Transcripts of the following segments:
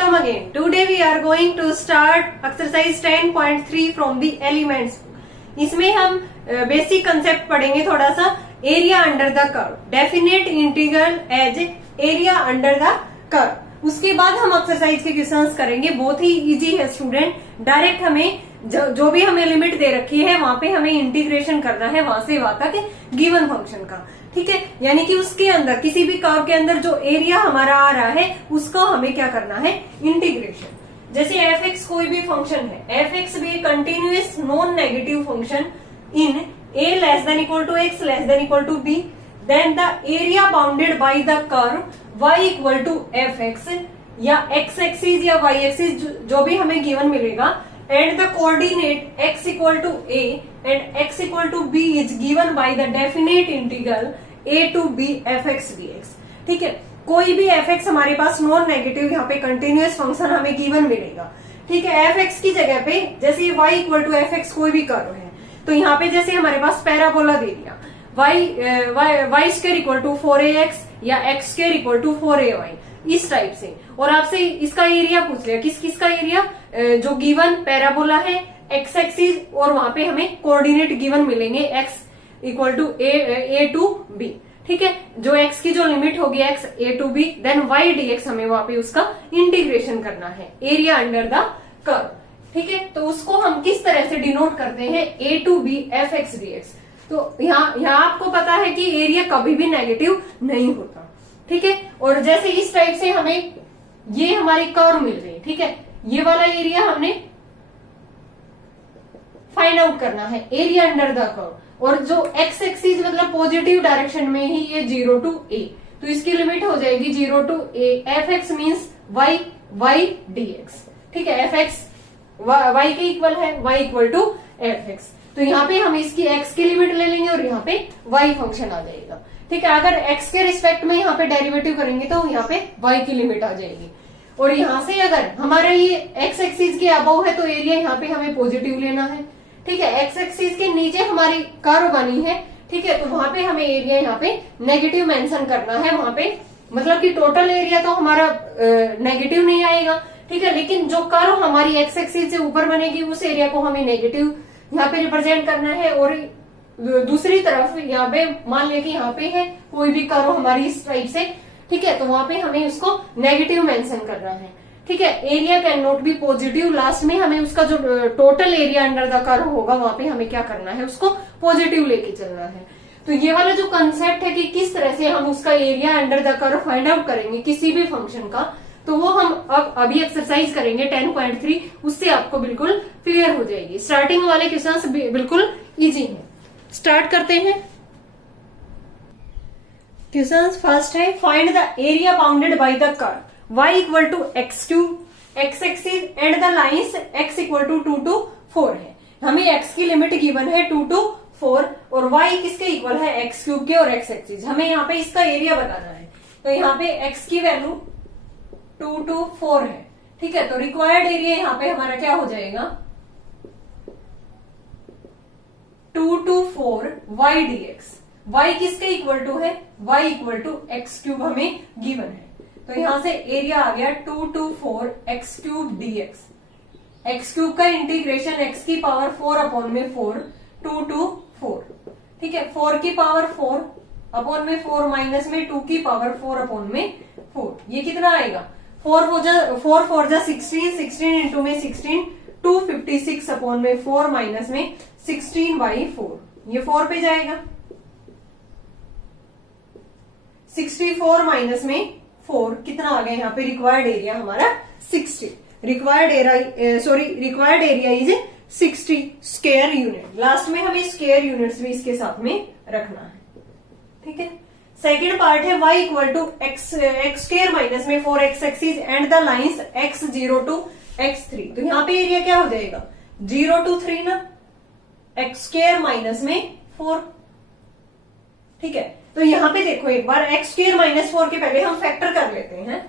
welcome again. Today we are going to start exercise 10.3 from the elements. इसमें हम basic concept पढ़ेंगे थोड़ा सा. Area under the curve, definite integral as area under the curve. उसके बाद हम exercise के क्वेश्चंस करेंगे. बहुत ही इजी है स्टूडेंट. डायरेक्ट हमें जो भी हमें लिमिट दे रखी है वहां पे हमें इंटीग्रेशन करना है वहां से वहां तक गिवन फंक्शन का. ठीक है, यानी कि उसके अंदर किसी भी कर्व के अंदर जो एरिया हमारा आ रहा है उसको हमें क्या करना है, इंटीग्रेशन. जैसे एफ एक्स कोई भी फंक्शन है, एफ एक्स भी continuous non negative function in a less than equal to x less than equal to b, then the area bounded by the curve y equal to f x या x axis या y axis जो भी हमें given मिलेगा, and the coordinate x equal to a and x equal to b is given by the definite integral a to b f x dx. ठीक है, कोई भी एफ एक्स हमारे पास नॉन नेगेटिव यहाँ पे कंटिन्यूअस फंक्शन हमें given मिलेगा. ठीक है, एफ एक्स की जगह पे जैसे y equal to f x कोई भी कर्व है तो यहाँ पे जैसे हमारे पास पैराबोला दे दिया y square equal to 4ax या x square equal to 4ay, इस टाइप से. और आपसे इसका एरिया पूछ लिया, किस किस का एरिया, जो गिवन पैराबोला है एक्स एक्सिस और वहां पे हमें कोऑर्डिनेट गिवन मिलेंगे x equal to a to b. ठीक है, जो x की जो लिमिट होगी x a to b, then y dx हमें वहां पे उसका इंटीग्रेशन करना है एरिया अंडर द कर्व. ठीक है, तो उसको हम किस तरह से डिनोट करते हैं, a to b f x dx. तो यहाँ आपको पता है कि एरिया कभी भी नेगेटिव नहीं होता. ठीक है, और जैसे इस टाइप से हमें ये हमारी कर्व मिल गई. ठीक है, ये वाला एरिया हमने फाइंड आउट करना है, एरिया अंडर द कर्व. और जो एक्स एक्सिस मतलब पॉजिटिव डायरेक्शन में ही ये 0 टू a, तो इसकी लिमिट हो जाएगी 0 to a. F x means y dx. ठीक है, एफ एक्स y के इक्वल है, y equal to f x. तो यहाँ पे हम इसकी x की लिमिट ले लेंगे और यहाँ पे y फंक्शन आ जाएगा. ठीक है, अगर x के रिस्पेक्ट में यहाँ पे डेरिवेटिव करेंगे तो यहाँ पे y की लिमिट आ जाएगी. और यहाँ से अगर हमारा ये x एक्सिस के अबव है तो एरिया यहाँ पे हमें पॉजिटिव लेना है. ठीक है, x एक्सिस के नीचे हमारी कर्व बनी है. ठीक है, तो वहां पे हमें एरिया यहाँ पे नेगेटिव मेंशन करना है. वहां पे मतलब कि टोटल एरिया तो हमारा नेगेटिव नहीं आएगा. ठीक है, लेकिन जो कर्व हमारी एक्स एक्सिस से ऊपर बनेगी उस एरिया को हमें नेगेटिव यहाँ पे रिप्रेजेंट करना है. और दूसरी तरफ यहाँ पे मान लिया कि यहाँ पे है कोई भी कर्व हमारी इस टाइप से. ठीक है, तो वहां पे हमें उसको नेगेटिव मेंशन करना है. ठीक है, area can not be positive. Last में हमें उसका जो total area under the curve होगा वहां पे हमें क्या करना है, उसको पॉजिटिव लेके चलना है. तो ये वाला जो कंसेप्ट है कि किस तरह से हम उसका area under the curve find out करेंगे किसी भी फंक्शन का, तो वो हम अभी एक्सरसाइज करेंगे 10.3. उससे आपको बिल्कुल क्लियर हो जाएगी. स्टार्टिंग वाले क्वेश्चंस बिल्कुल इजी हैं. स्टार्ट करते हैं. क्वेश्चंस फर्स्ट है, find the area bounded by the curve y equal to x cube x axis and the lines x equal to 2 to 4 है. हमें x की लिमिट गिवन है 2 टू 4 और y किसके इक्वल है, एक्स क्यूब के और x एक्सिस. हमें यहाँ पे इसका एरिया बताना है. तो यहाँ पे x की वैल्यू 2 टू 4 है. ठीक है, तो रिक्वायर्ड एरिया यहाँ पे हमारा क्या हो जाएगा, 2 टू 4 y dx. y किसके इक्वल टू है, y equal to x cube हमें गिवन है. तो यहां से एरिया आ गया 2 to 4 x cube dx. X cube का इंटीग्रेशन x की पावर 4 अपॉन में 4, 2 टू 4. ठीक है, 4 की पावर 4 अपॉन में 4 माइनस में 2 की पावर 4 अपॉन में 4. ये कितना आएगा, 4 4 जा 16, 16 इंटू में 16, 256 अपॉन में 4 माइनस में 16/4. ये 4 पे जाएगा. 64 माइनस में 4 कितना आ गया, यहाँ पे रिक्वायर्ड एरिया हमारा 60. Required area is 60 square unit. Last में हमें स्क्वायर यूनिट्स भी इसके साथ में रखना है. ठीक है, सेकेंड पार्ट है y equal to x square minus में 4 x axis and the lines x 0 to x3. तो यहाँ पे एरिया क्या हो जाएगा, 0 टू 3 ना, एक्स स्क्वायर माइनस में 4. ठीक है, तो यहाँ पे देखो एक बार एक्स स्क्वायर माइनस 4 के पहले हम फैक्टर कर लेते हैं,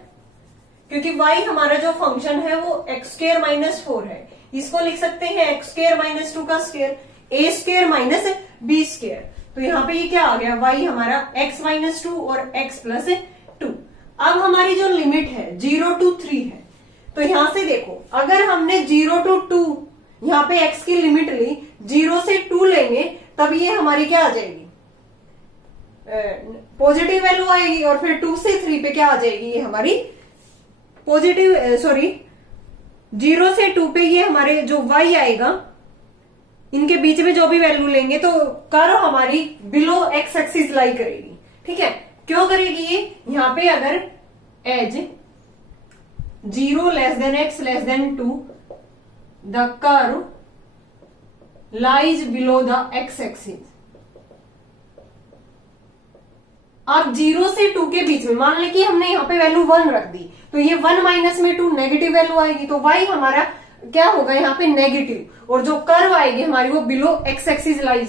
क्योंकि y हमारा जो फंक्शन है वो एक्स स्क्वायर माइनस 4 है. इसको लिख सकते हैं एक्स स्क्वायर माइनस 2 का square, a square minus b square. तो यहाँ पे ये क्या आ गया, y हमारा x माइनस 2 और x प्लस 2. अब हमारी जो लिमिट है 0 टू 3 है, तो यहां से देखो, अगर हमने 0 to 2 यहाँ पे x की लिमिट ली, 0 से 2 लेंगे तब ये हमारी क्या आ जाएगी, पॉजिटिव वैल्यू आएगी, और फिर 2 से 3 पे क्या आ जाएगी, ये हमारी पॉजिटिव, 0 से 2 पे ये हमारे जो y आएगा, इनके बीच में जो भी वैल्यू लेंगे तो कर्व हमारी बिलो एक्स एक्सिस लाई करेगी। ठीक है, क्यों करेगी ये, यहाँ पे अगर as 0 less than x less than 2 the curve lies below the x axis. आप 0 से 2 के बीच में मान लें कि हमने यहाँ पे वैल्यू 1 रख दी, तो ये 1 माइनस में 2 नेगेटिव वैल्यू आएगी, तो y हमारा क्या होगा यहाँ पे नेगेटिव, और जो कर्व आएगी हमारी वो बिलो एक्स एक्सिस लाई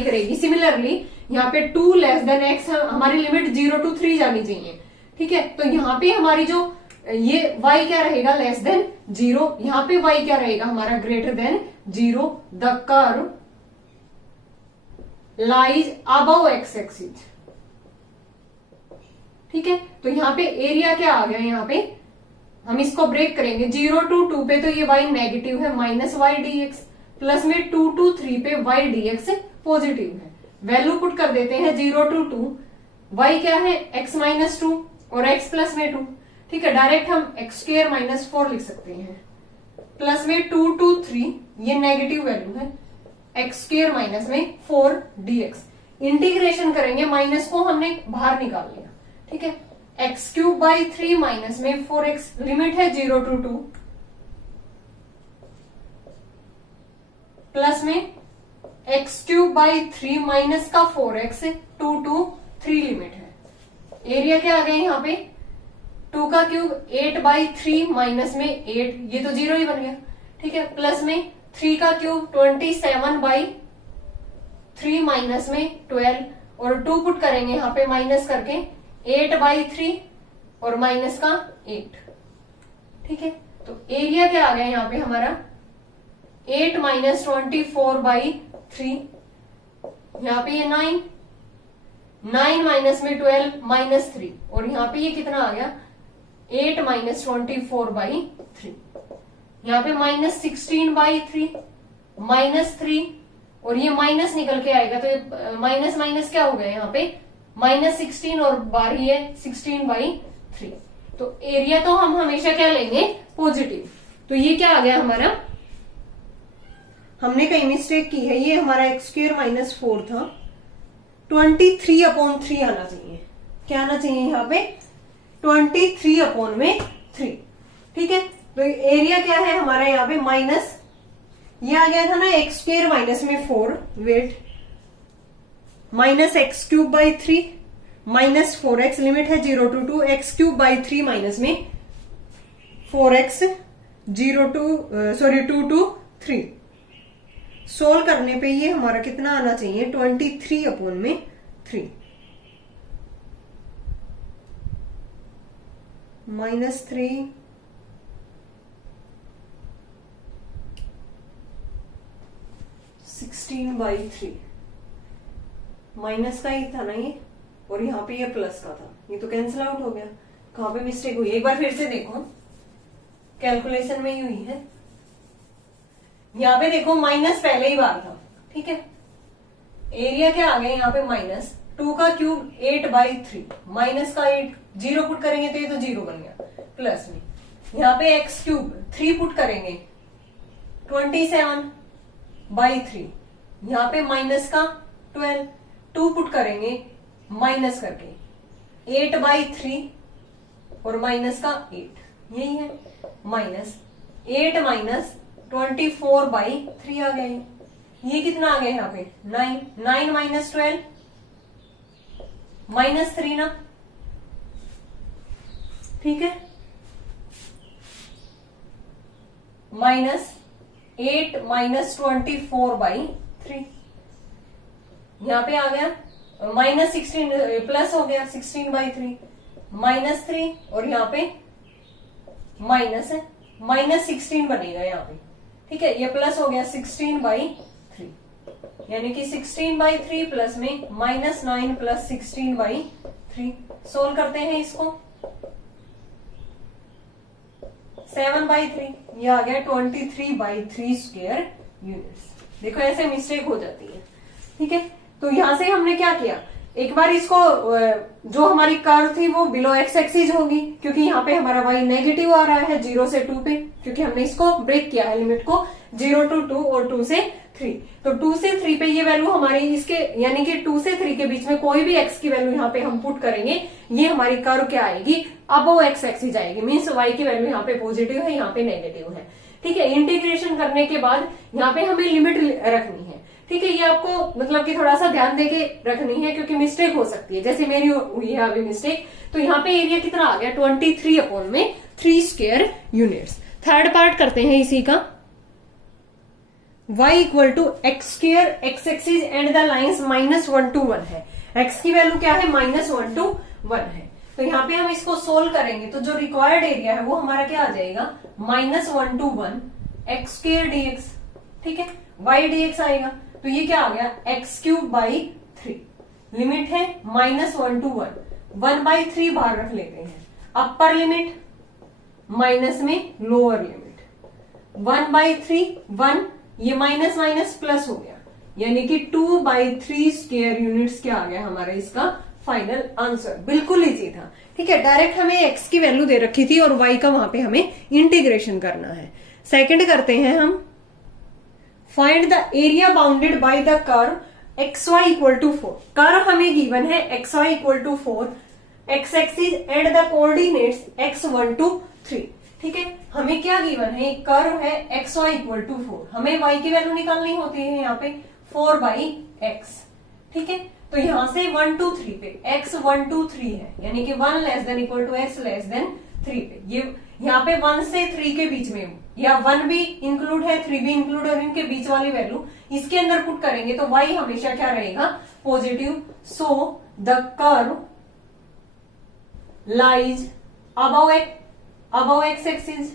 करेगी। सिमिलरली यहाँ पे 2 लेस देन एक्स, हमारी लिमिट 0 to 3 जानी चाहिए। ठीक है, तो यहाँ पे हमारी जो ये y क्या रहेगा, लेस देन 0, यहाँ पे y क्या रहेगा हमारा, greater than 0, the curve lies above x axis. ठीक है, तो यहाँ पे एरिया क्या आ गया, यहाँ पे हम इसको ब्रेक करेंगे, 0 to 2 पे तो ये y नेगेटिव है, माइनस y dx, प्लस में 2 to 3 पे y dx पॉजिटिव है। वैल्यू पुट कर देते हैं, 0 to 2 y क्या है, x माइनस 2 और x प्लस में 2। ठीक है, डायरेक्ट हम x स्क्वायर माइनस 4 लिख सकते हैं, प्लस में 2 to 3 ये नेगेटिव वैल्यू है, x स्क्वायर माइनस में 4 dx। इंटीग्रेशन करेंगे, माइनस को हमने बाहर निकाल लिया। ठीक है, एक्स क्यूब बाई 3 माइनस में 4x, लिमिट है 0 to 2, प्लस में एक्स क्यूब बाई 3 माइनस का 4x 2 to 3 लिमिट है। एरिया क्या आ गया यहाँ पे, 2 का क्यूब 8 बाई 3 माइनस में 8, ये तो 0 ही बन गया। ठीक है, प्लस में 3 का क्यूब 27 बाई 3 माइनस में 12, और 2 पुट करेंगे यहाँ पे माइनस करके, 8 बाई 3 और माइनस का 8। ठीक है, तो एरिया क्या आ गया यहाँ पे हमारा, 8 माइनस 24 बाई 3, यहाँ पे ये 9, 9 माइनस में 12 माइनस 3, और यहाँ पे ये कितना आ गया, 8 माइनस 24 बाई 3, यहाँ पे माइनस 16 बाई 3, माइनस 3, और ये माइनस निकल के आएगा, तो ये माइनस माइनस क्या हो गया यहाँ पे, माइनस 16, और बार ही है 16 बाई 3। तो एरिया तो हम हमेशा क्या लेंगे, पॉजिटिव। तो ये क्या आ गया हमारा, हमने कहीं मिस्टेक की है, ये हमारा एक्स स्क्वायर माइनस 4 था, 23/3 आना चाहिए। क्या आना चाहिए यहाँ पे, 23/3। ठीक है, तो एरिया क्या है हमारा यहाँ पे, माइनस, ये आ गया था ना एक्स स्क्वायर माइनस में 4, wait, minus x cube by 3 minus 4x, limit है 0 to 2, x cube by 3 minus में 4x 2 to 3। सोल्व करने पे ये हमारा कितना आना चाहिए, 23/3 माइनस 3 16/3, माइनस का ही था ना ये, और यहाँ पे ये प्लस का था, ये तो कैंसिल आउट हो गया। कहां पे मिस्टेक हुई, एक बार फिर से देखो, कैलकुलेशन में ही हुई है। यहाँ पे देखो माइनस पहले ही बार था। ठीक है, एरिया क्या आ गया यहाँ पे, माइनस 2 का क्यूब 8/3, माइनस का 8, 0 पुट करेंगे तो ये तो 0 बन गया, प्लस में यहाँ पे एक्स क्यूब 3 पुट करेंगे 27/3, यहाँ पे माइनस का 12, 2 पुट करेंगे माइनस करके 8/3 और माइनस का 8, यही है, माइनस 8 माइनस 24/3 आ गए। ये कितना आ गया यहाँ पे, 9, 9 माइनस 12 माइनस 3 ना। ठीक है, माइनस 8 माइनस 24/3, यहाँ पे आ गया माइनस 16, प्लस हो गया 16/3, माइनस 3, और यहाँ पे माइनस है, माइनस 16 बनेगा यहाँ पे। ठीक है, ये प्लस हो गया 16/3, यानी कि 16/3 प्लस में माइनस 9 प्लस 16/3। सोल्व करते हैं इसको, 7/3, ये आ गया 23/3 स्क्वायर यूनिट्स। देखो ऐसे मिस्टेक हो जाती है, ठीक है। तो यहां से हमने क्या किया, एक बार इसको जो हमारी कर्व थी वो बिलो एक्स एक्सिस होगी, क्योंकि यहाँ पे हमारा y नेगेटिव आ रहा है 0 से 2 पे, क्योंकि हमने इसको ब्रेक किया है लिमिट को 0 to 2 और 2 से 3। तो 2 से 3 पे ये वैल्यू हमारी इसके यानी कि 2 से 3 के बीच में कोई भी x की वैल्यू यहाँ पे हम पुट करेंगे, ये हमारी कर्व क्या आएगी, अबव एक्स एक्सिस आएगी। मीन्स y की वैल्यू यहाँ पे पॉजिटिव है, यहाँ पे नेगेटिव है, ठीक है। इंटीग्रेशन करने के बाद यहाँ पे हमें लिमिट रखनी है, ठीक है। ये आपको मतलब कि थोड़ा सा ध्यान देके रखनी है, क्योंकि मिस्टेक हो सकती है, जैसे मेरी हुई है अभी मिस्टेक। तो यहाँ पे एरिया कितना आ गया 23/3 स्क्वायर यूनिट्स। थर्ड पार्ट करते हैं इसी का, y equal to x square x axis and the lines -1 to 1 है। x की वैल्यू क्या है, -1 to 1 है। तो यहाँ पे हम इसको सोल्व करेंगे तो जो रिक्वायर्ड एरिया है वो हमारा क्या आ जाएगा, -1 to 1 एक्स स्क्वायर dx, ठीक है, y dx आएगा। तो ये क्या आ गया, x³ लिमिट है -1 to 1, 1/3 बाहर रख लेते हैं, अपर लिमिट माइनस में लोअर लिमिट, 1/3 1, ये माइनस माइनस प्लस हो गया, यानी कि 2/3 स्क्वायर यूनिट्स क्या आ गया हमारा इसका फाइनल आंसर। बिल्कुल इजी था, ठीक है। डायरेक्ट हमें x की वैल्यू दे रखी थी और y का वहां पे हमें इंटीग्रेशन करना है। सेकंड करते हैं हम, find the area bounded by the curve xy equal to 4। Curve हमें गिवन है xy equal to 4, x axis and the coordinates x1 to 3, ठीक है। हमें क्या गिवन है, एक कर्व है xy इक्वल टू 4, हमें y की वैल्यू निकालनी होती है यहाँ पे 4/x, ठीक है। तो यहां से 1 to 3 पे x 1 to 3 है, यानी कि 1 less than equal to x less than 3 पे, ये यहाँ पे 1 से 3 के बीच में या 1 भी इंक्लूड है 3 भी इंक्लूड है, और इनके बीच वाली वैल्यू इसके अंदर पुट करेंगे तो y हमेशा क्या रहेगा, positive. So the curve lies above x axis,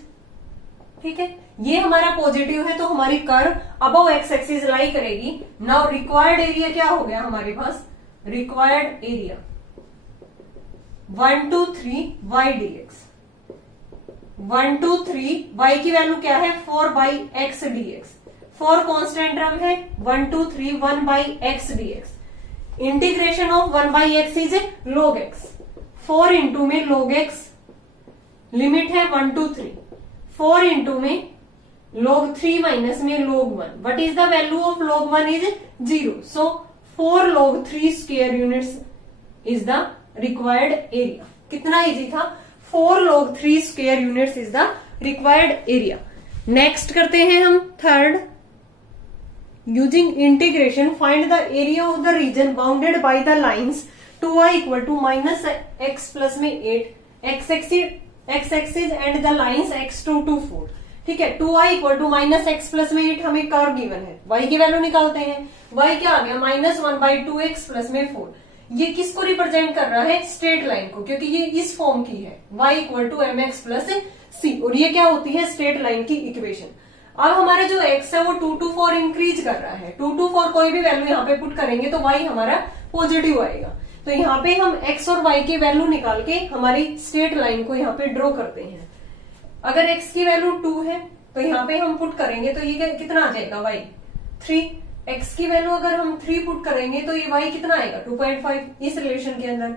ठीक है। ये हमारा पॉजिटिव है तो हमारी कर्व अबव एक्स एक्सिस लाई करेगी। नाउ रिक्वायर्ड एरिया क्या हो गया हमारे पास, required area 1 to 3 y dx, 1 to 3 y की वैल्यू क्या है 4/x dx, 4 कांस्टेंट टर्म है, 1 to 3 1/x dx, integration of 1/x is log x, 4 into में log x, लिमिट है 1 to 3, 4 इंटू में log 3 माइनस में log 1, what is the value of log 1 is 0, so 4 log 3 square units is the required area. कितना easy था, 4 log 3 square units is the required area. Next करते हैं हम third, using integration find the area of the region bounded by the lines 2y equal to -x plus में 8 x axis and the lines x2 to 4, ठीक है। 2y equal to -x plus में 8 हमें curve given है, y की value निकालते हैं, y क्या आ गया -1/2x प्लस में 4। ये किसको रिप्रेजेंट कर रहा है, स्ट्रेट लाइन को, क्योंकि ये इस फॉर्म की है, y equal to mx plus c, और ये क्या होती है स्ट्रेट लाइन की इक्वेशन। अब हमारे जो x है वो 2 to 4 इंक्रीज कर रहा है, 2 to 4 कोई भी वैल्यू यहाँ पे पुट करेंगे तो y हमारा पॉजिटिव आएगा। तो यहाँ पे हम x और y की वैल्यू निकाल के हमारी स्ट्रेट लाइन को यहाँ पे ड्रॉ करते हैं। अगर x की वैल्यू 2 है तो यहाँ पे हम पुट करेंगे तो ये कितना आ जाएगा y 3, x की वैल्यू अगर हम 3 पुट करेंगे तो ये y कितना आएगा 2.5, इस रिलेशन के अंदर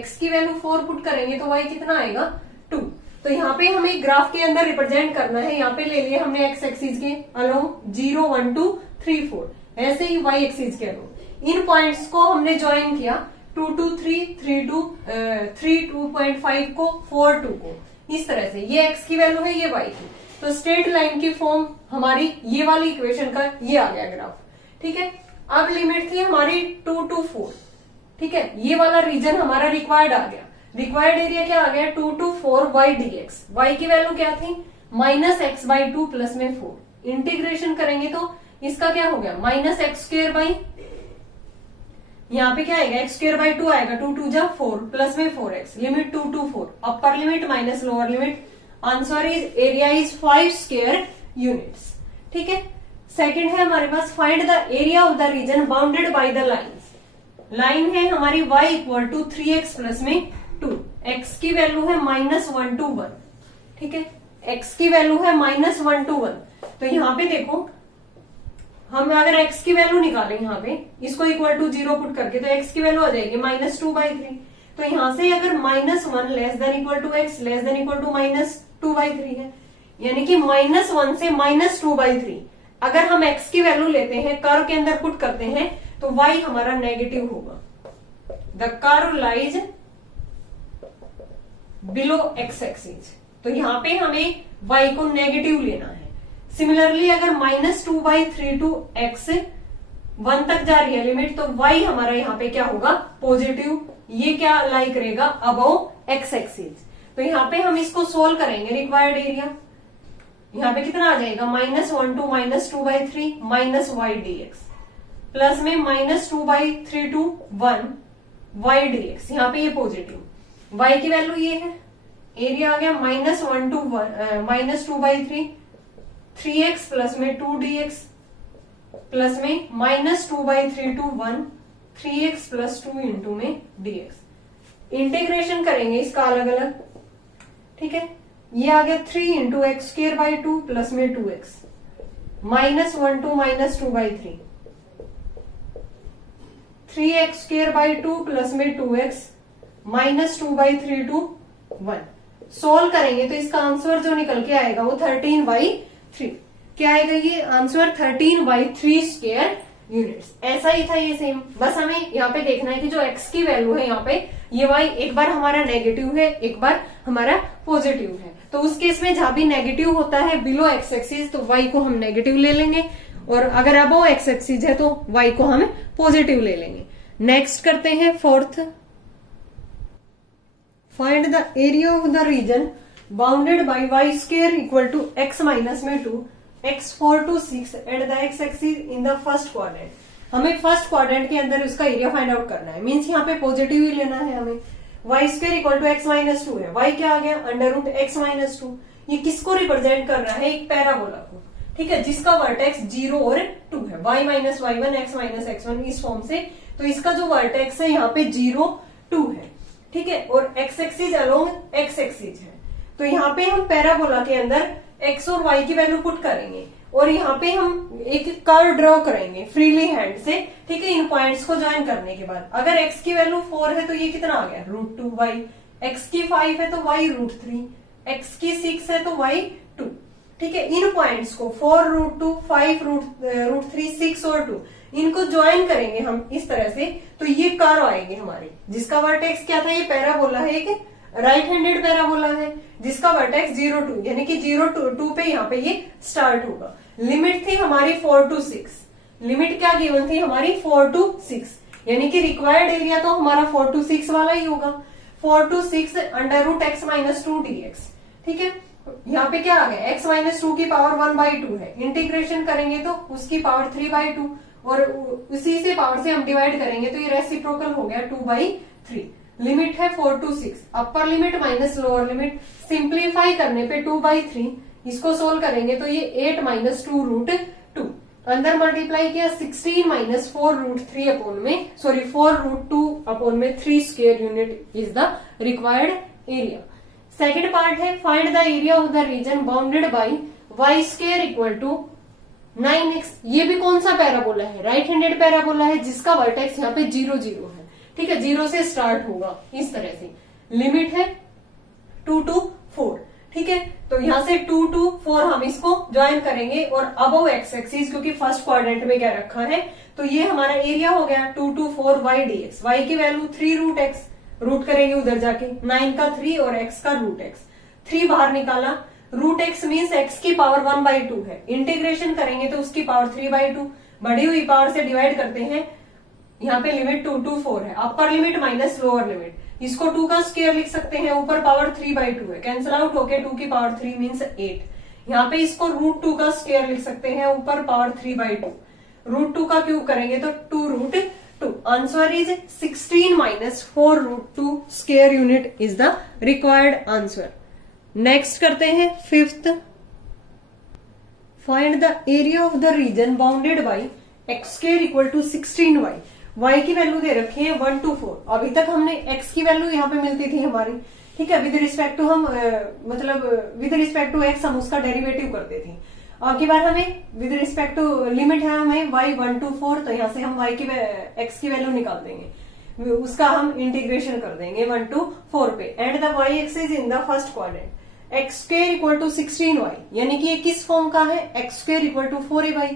x की वैल्यू 4 पुट करेंगे तो y कितना आएगा 2। तो यहाँ पे हमें ग्राफ के अंदर रिप्रेजेंट करना है, यहाँ पे ले लिया हमने x एक्सिस के अलोंग 0 1 2 3 4, ऐसे ही y एक्सिस के अलोंग इन पॉइंट्स को हमने ज्वाइन किया, 2 to 3 3 to 3 2.5 को 4 2 को, इस तरह से ये x की वैल्यू है ये y की। तो स्ट्रेट लाइन की फॉर्म हमारी ये वाली इक्वेशन का ये आ गया ग्राफ, ठीक है। अब लिमिट थी हमारी 2 to 4, ठीक है, ये वाला रीजन हमारा रिक्वायर्ड आ गया। रिक्वायर्ड एरिया क्या आ गया 2 to 4 y dx, y की वैल्यू क्या थी -x/2 प्लस में 4, इंटीग्रेशन करेंगे तो इसका क्या हो गया -x², यहाँ पे क्या आएगा x²/2 आएगा, 2 2 जा 4 प्लस में 4x, limit 2 to 4, upper limit minus lower limit, answer is area is 5 square units, ठीक है। सेकंड है हमारे पास find the area of the region bounded by the lines. Line है हमारी y equal to 3x plus में 2, x की value है -1 to 1, ठीक है। x की वैल्यू है -1 to 1, तो यहाँ पे देखो हम अगर x की वैल्यू निकालें यहाँ पे इसको इक्वल टू 0 पुट करके, तो x की वैल्यू आ जाएगी -2/3। तो यहां से अगर -1 less than equal to x less than equal to -2/3 है, यानी कि -1 से -2/3 अगर हम x की वैल्यू लेते हैं, कर्व के अंदर पुट करते हैं, तो y हमारा नेगेटिव होगा। The curve lies below x axis, तो यहाँ पे हमें y को नेगेटिव लेना है। सिमिलरली अगर -2/3 टू x 1 तक जा रही है लिमिट, तो y हमारा यहाँ पे क्या होगा, पॉजिटिव। ये क्या लाई करेगा, अबव x एक्सिस। तो यहाँ पे हम इसको सोल्व करेंगे, रिक्वायर्ड एरिया यहाँ पे कितना आ जाएगा, -1 to -2/3 minus y dx plus में -2/3 to 1 y dx। यहाँ पे ये पॉजिटिव, y की वैल्यू ये है, एरिया आ गया -1 to -2/3 3x प्लस में 2 dx प्लस में -2/3 to 1 3x प्लस 2 इंटू में dx। इंटीग्रेशन करेंगे इसका अलग अलग, ठीक है। ये आ गया 3 into x square by 2 plus में 2x -1 to -2/3 3x square by 2 plus में 2x -2/3 to 1। सोल्व करेंगे तो इसका आंसर जो निकल के आएगा वो 13/3। क्या आएगा ये आंसर, 13/3 स्क्वायर यूनिट्स। ऐसा ही था ये सेम, बस हमें यहाँ पे देखना है कि जो x की वैल्यू है यहाँ पे ये y एक बार हमारा नेगेटिव है, एक बार हमारा पॉजिटिव है। तो उस केस में जहां भी नेगेटिव होता है बिलो x एक्सिस, तो y को हम नेगेटिव ले लेंगे, और अगर अबव x एक्सिस है तो y को हम पॉजिटिव ले लेंगे। नेक्स्ट करते हैं fourth, find the area of the region bounded by y square equal to x minus में 2 x 4 to 6 at the x axis in the first quadrant. हमें फर्स्ट क्वाड्रेंट के अंदर उसका एरिया फाइंड आउट करना है, means यहाँ पे positive ही लेना है हमें। y square equal to x minus 2 है, y क्या आ गया, √x माइनस 2। ये किसको रिप्रेजेंट कर रहा है, एक पैराबोला को, ठीक है, जिसका वर्टेक्स 0 और 2 है, y minus y1 x minus x1 इस फॉर्म से। तो इसका जो वर्टेक्स है यहाँ पे 0 2 है, ठीक है, और x axis along x axis है। तो यहाँ पे हम पैराबोला के अंदर x और y की वैल्यू पुट करेंगे, और यहाँ पे हम एक कर्व ड्रॉ करेंगे फ्रीली हैंड से, ठीक है, इन पॉइंट्स को ज्वाइन करने के बाद। अगर x की वैल्यू 4 है तो ये कितना आ गया, √2y, x की 5 है तो y √3, x की 6 है तो y 2, ठीक है। इन पॉइंट्स को 4 √2 5 √3 6 और 2 इनको ज्वाइन करेंगे हम इस तरह से, तो ये कर्व आएंगे हमारे, जिसका वर्टेक्स क्या था, ये पैराबोला है, एक राइट हैंडेड पैराबोला है, जिसका वर्टेक्स 0 2 यानी कि 0 2 पे यहाँ पे ये स्टार्ट होगा। लिमिट थी हमारी 4 to 6, लिमिट क्या गिवन थी हमारी 4 to 6, यानी कि रिक्वायर्ड एरिया तो हमारा 4 to 6 वाला ही होगा, 4 to 6 √x माइनस 2 dx, ठीक है। यहाँ पे क्या आ गया, x माइनस 2 की पावर 1/2 है, इंटीग्रेशन करेंगे तो उसकी पावर 3/2, और उसी से पावर से हम डिवाइड करेंगे तो ये रेसिप्रोकल हो गया 2/3। लिमिट है 4 to 6, upper limit minus lower limit, simplify करने पे 2/3, इसको सोल्व करेंगे तो ये 8 माइनस 2 √2, अंदर मल्टीप्लाई किया 16 माइनस 4 √3 अपॉन में 4 √2 अपॉन में 3 square unit is the required area. Second part है find the area of the region bounded by y square equal to 9x। ये भी कौन सा पैराबोला है, राइट हैंडेड पैराबोला है, जिसका वर्टेक्स यहाँ पे 0 0 है, ठीक है, 0 से स्टार्ट होगा इस तरह से। लिमिट है 2 to 4, ठीक है। तो यहाँ से 2 to 4 हम इसको ज्वाइन करेंगे, और अबव x एक्सिस क्योंकि फर्स्ट क्वाड्रेंट में क्या रखा है, तो ये हमारा एरिया हो गया 2 to 4 y dx। y की वैल्यू 3 √x, रूट करेंगे उधर जाके, 9 का 3 और x का √x, 3 बाहर निकाला, √x मीन्स x की पावर 1/2 है, इंटीग्रेशन करेंगे तो उसकी पावर 3/2, बढ़ी हुई पावर से डिवाइड करते हैं, यहाँ पे लिमिट 2 to 4 है, अपर लिमिट माइनस लोअर लिमिट, इसको 2 का स्क्वायर लिख सकते हैं, ऊपर पावर 3/2 है, कैंसिल आउट होके 2 की पावर 3 मीन्स 8। यहाँ पे इसको √2 का स्क्वायर लिख सकते हैं, ऊपर पावर 3/2, √2 का क्यूब करेंगे तो 2 √2। Answer is 16 minus 4 √2 square unit is the required answer. Next करते हैं fifth, find the area of the region bounded by x square equal to 16y। y की वैल्यू दे रखी है 1 to 4, अभी तक हमने x की वैल्यू यहाँ पे मिलती थी हमारी, ठीक है, विद रिस्पेक्ट टू हम मतलब विद रिस्पेक्ट टू एक्स हम उसका डेरिवेटिव करते थे। अब की बार हमें विद रिस्पेक्ट टू लिमिट है हमें y 1 to 4, तो यहाँ से हम y की x की वैल्यू निकाल देंगे, उसका हम इंटीग्रेशन कर देंगे 1 to 4 पे। And the y axis in the first quadrant x square equal to 16y, यानी कि ये किस फॉर्म का है, x square equal to 4ay,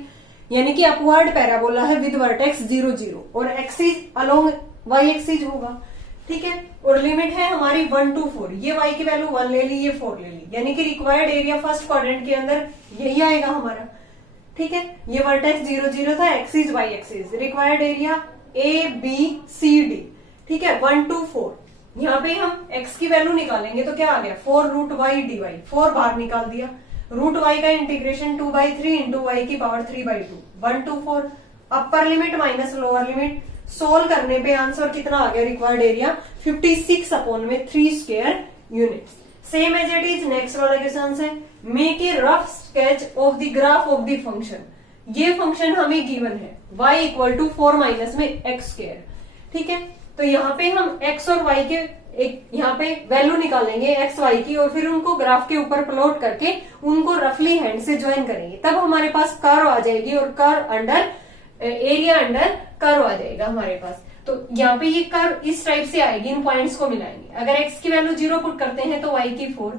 यानी कि अपवर्ड पैराबोला है विद वर्टेक्स 0 0 और एक्सिस अलोंग y एक्सिस होगा। ठीक है, और लिमिट है हमारी 1 to 4, ये y की वैल्यू 1 ले ली, ये 4 ले ली, यानी कि रिक्वायर्ड एरिया फर्स्ट क्वाड्रेंट के अंदर यही आएगा हमारा। ठीक है, ये वर्टेक्स 0 0 था, axis y axis, required area A B C D. ठीक है, 1 to 4, यहाँ पे हम x की वैल्यू निकालेंगे तो क्या आ गया 4 रूट वाई डी वाई, 4 बाहर निकाल दिया, रूट y का इंटीग्रेशन 2/3 इंटू वाई की power 3/2, 1 to 4, upper limit minus lower limit, solve करने पे आंसर कितना आ गया, required area 56/3 square units. Same as it is next वाला क्वेश्चन है, make a rough sketch of the graph of the function. ये function हमें गिवन है y इक्वल टू 4 माइनस में एक्स स्क्वायर। ठीक है, तो यहाँ पे हम x और y के एक यहाँ पे वैल्यू निकालेंगे x y की, और फिर उनको ग्राफ के ऊपर प्लॉट करके उनको रफली हैंड से ज्वाइन करेंगे, तब हमारे पास कर्व आ जाएगी और curve under area under curve आ जाएगा हमारे पास। तो यहाँ पे ये कर्व इस टाइप से आएगी, इन पॉइंट्स को मिलाएंगे। अगर x की वैल्यू 0 पुट करते हैं तो y की 4,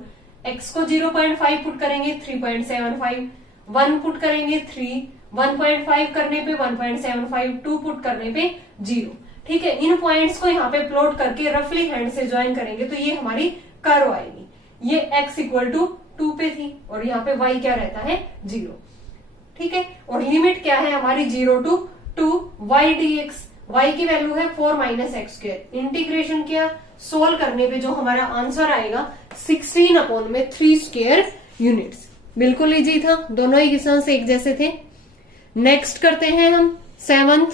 x को 0.5 पुट करेंगे 3.75, 1 पुट करेंगे 3, 1.5 करने पे 1.75, 2 पुट करने पे 0। ठीक है, इन पॉइंट्स को यहाँ पे प्लॉट करके रफली हैंड से ज्वाइन करेंगे तो ये हमारी कर्व आएगी। ये x इक्वल टू 2 पे थी और यहाँ पे y क्या रहता है 0। ठीक है, और लिमिट क्या है हमारी 0 to 2 y dx, y की वैल्यू है 4 माइनस एक्स स्क्वायर, इंटीग्रेशन किया, सोल्व करने पे जो हमारा आंसर आएगा 16/3 स्क्वायर यूनिट्स। बिल्कुल इजी था, दोनों ही क्वेश्चंस एक जैसे थे। नेक्स्ट करते हैं हम 7th,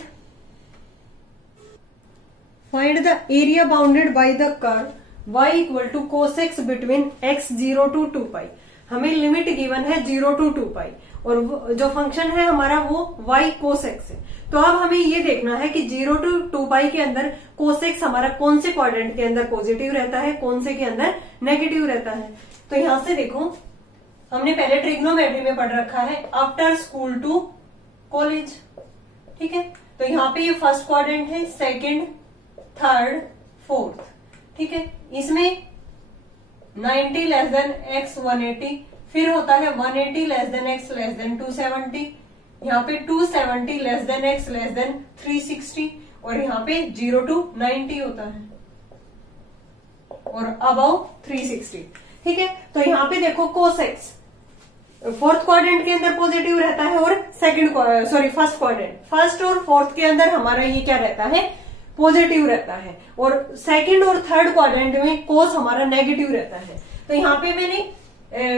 find the area bounded by the curve y equal to cos x between x 0 to 2 pi. हमें लिमिट गिवन है 0 to 2 पाई और जो फंक्शन है हमारा वो y cos x है। तो अब हमें ये देखना है कि 0 to 2 पाई के अंदर cos x हमारा कौन से क्वाड्रेंट के अंदर पॉजिटिव रहता है, कौन से के अंदर नेगेटिव रहता है। तो यहां से देखो, हमने पहले ट्रिग्नोमेट्री में पढ़ रखा है आफ्टर स्कूल टू कॉलेज। ठीक है, तो यहाँ पे ये फर्स्ट क्वाड्रेंट है, सेकेंड, थर्ड, फोर्थ। ठीक है, इसमें 90 लेस देन x 180, फिर होता है 180 less than x less then 270, यहाँ पे 270 less than x less then 360, और यहाँ पे 0 to 90 होता है और अबव 360। ठीक है, तो यहाँ पे देखो cos x फोर्थ क्वाड्रेंट के अंदर पॉजिटिव रहता है और फर्स्ट क्वाड्रेंट, फर्स्ट और फोर्थ के अंदर हमारा ये क्या रहता है, पॉजिटिव रहता है, और सेकंड और थर्ड क्वाड्रेंट में कोस हमारा नेगेटिव रहता है। तो यहाँ पे मैंने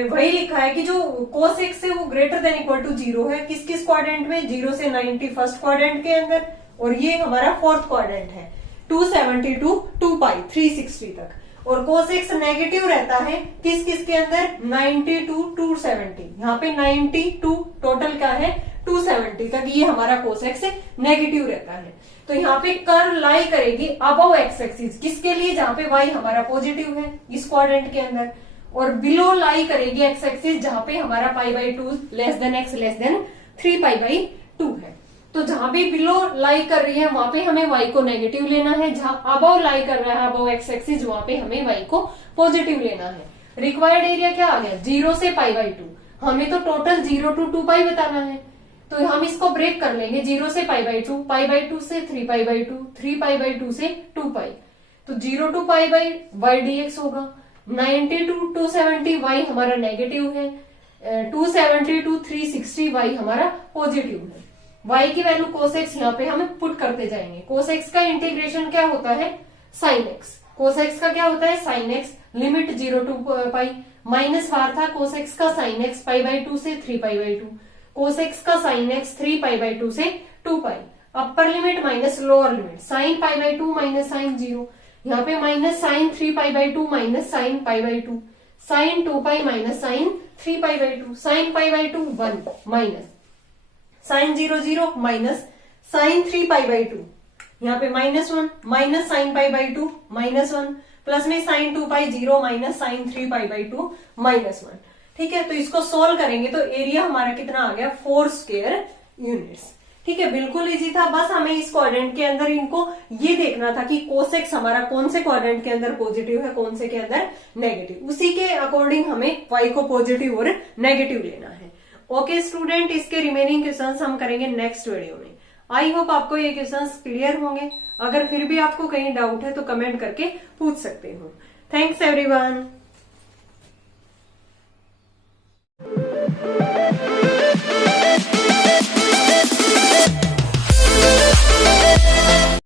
वही लिखा है कि जो कोस एक्स है वो ग्रेटर देन इक्वल टू 0 है, किस किस क्वाड्रेंट में, 0 से 90 फर्स्ट क्वाड्रेंट के अंदर, और ये हमारा फोर्थ क्वाड्रेंट है 270 to 2 पाई 360 तक, और कोस एक्स नेगेटिव रहता है किस किस के अंदर, 90 to 270, यहाँ पे 90 to टोटल क्या है 270 तक, ये हमारा कोस एक्स नेगेटिव रहता है। तो यहाँ पे कर्व लाई करेगी अबव एक्स एक्सिस, किसके लिए, जहाँ पे y हमारा पॉजिटिव है इस क्वाड्रेंट के अंदर, और बिलो लाई करेगी एक्स एक्सिस जहाँ पे हमारा π/2 less than x less than 3π/2 है। तो जहां भी बिलो लाई कर रही है वहां पे हमें y को नेगेटिव लेना है, जहां अबव लाई कर रहा है अबव एक्स एक्सिस वहां पे हमें y को पॉजिटिव लेना है। रिक्वायर्ड एरिया क्या आ गया, 0 से π/2, हमें तो टोटल 0 to 2 पाई बताना है, तो हम इसको ब्रेक कर लेंगे, 0 से π/2, π/2 से 3π/2, 3π/2 से 2 पाई, तो 0 to π/y dx होगा। 90 to 270 y हमारा नेगेटिव है, 270 to 360 y हमारा पॉजिटिव है। y की वैल्यू cos x यहाँ पे हम पुट करते जाएंगे। cos x का इंटीग्रेशन क्या होता है, sin x, cos x का क्या होता है sin x, limit 0 to pi, minus बार था cos x का sin x π/2 से 3π/2, cos x का sin x 3π/2 से 2 pi, upper limit minus lower limit, sin π/2 minus sin 0, यहाँ पे minus sin 3π/2 minus sin π/2, sin 2 pi minus sin 3π/2, sin π/2 1 minus sin 0 0 minus sin 3π/2, यहाँ पे -1 माइनस sin π/2 -1 प्लस में sine 2 pi 0 minus sine 3 pi by 2 minus 1। ठीक है, तो इसको solve करेंगे तो एरिया हमारा कितना आ गया 4 स्क्वायर यूनिट्स। ठीक है, बिल्कुल इजी था। बस हमें इस क्वाड्रेंट के अंदर इनको ये देखना था कि कोसेक्स हमारा कौन से क्वाड्रेंट के अंदर पॉजिटिव है, कौन से के अंदर नेगेटिव, उसी के अकॉर्डिंग हमें y को पॉजिटिव और नेगेटिव लेना है। ओके स्टूडेंट, इसके रिमेनिंग क्वेश्चंस हम करेंगे नेक्स्ट वीडियो में। आई होप आपको ये क्वेश्चंस क्लियर होंगे। अगर फिर भी आपको कहीं डाउट है तो कमेंट करके पूछ सकते हो। Thanks everyone.